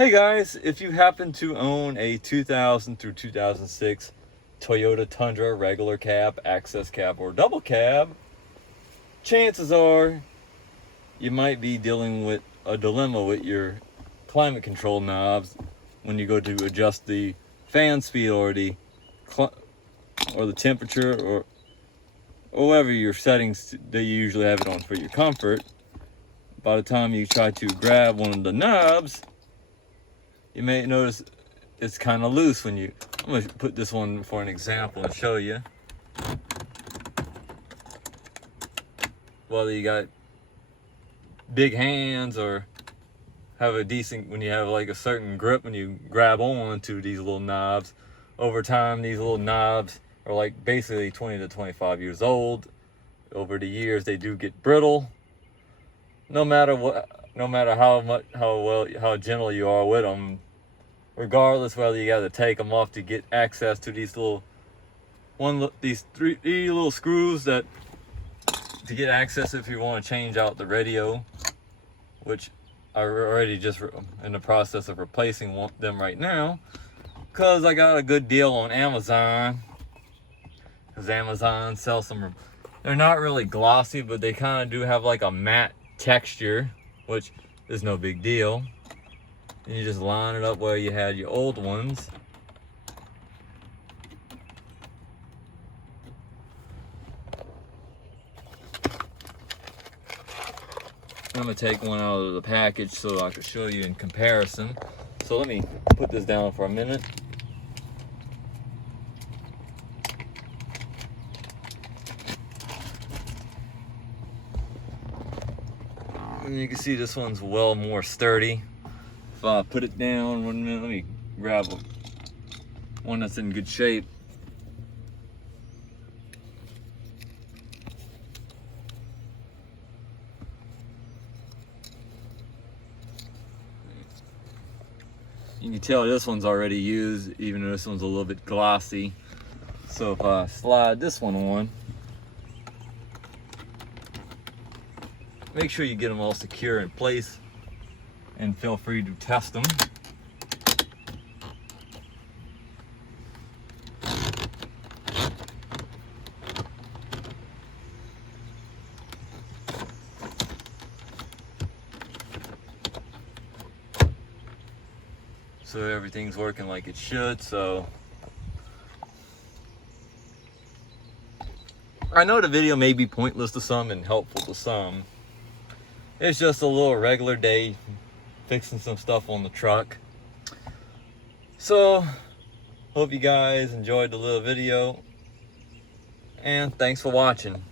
Hey guys, if you happen to own a 2000 through 2006 Toyota Tundra regular cab, access cab, or double cab, chances are you might be dealing with a dilemma with your climate control knobs when you go to adjust the fan speed or the temperature or whatever your settings that you usually have it on for your comfort. By the time you try to grab one of the knobs, you may notice it's kind of loose when you... I'm going to put this one for an example and show you. Whether you got big hands or have a decent... when you have like a certain grip when you grab on to these little knobs, over time these little knobs are like basically 20 to 25 years old. Over the years they do get brittle. No matter how gentle you are with them, regardless whether you got to take them off to get access to these three little screws that to get access if you want to change out the radio, which I already just in the process of replacing them right now, because I got a good deal on Amazon. Because Amazon sells some. They're not really glossy, but they kind of do have like a matte texture, which is no big deal. And you just line it up where you had your old ones. I'm gonna take one out of the package so I can show you in comparison. So let me put this down for a minute. And you can see this one's well more sturdy. If I put it down 1 minute, let me grab one that's in good shape. You can tell this one's already used, even though this one's a little bit glossy. So if I slide this one on, make sure you get them all secure in place, and feel free to test them. So everything's working like it should. So I know the video may be pointless to some and helpful to some. It's just a little regular day fixing some stuff on the truck. So hope you guys enjoyed the little video, and thanks for watching.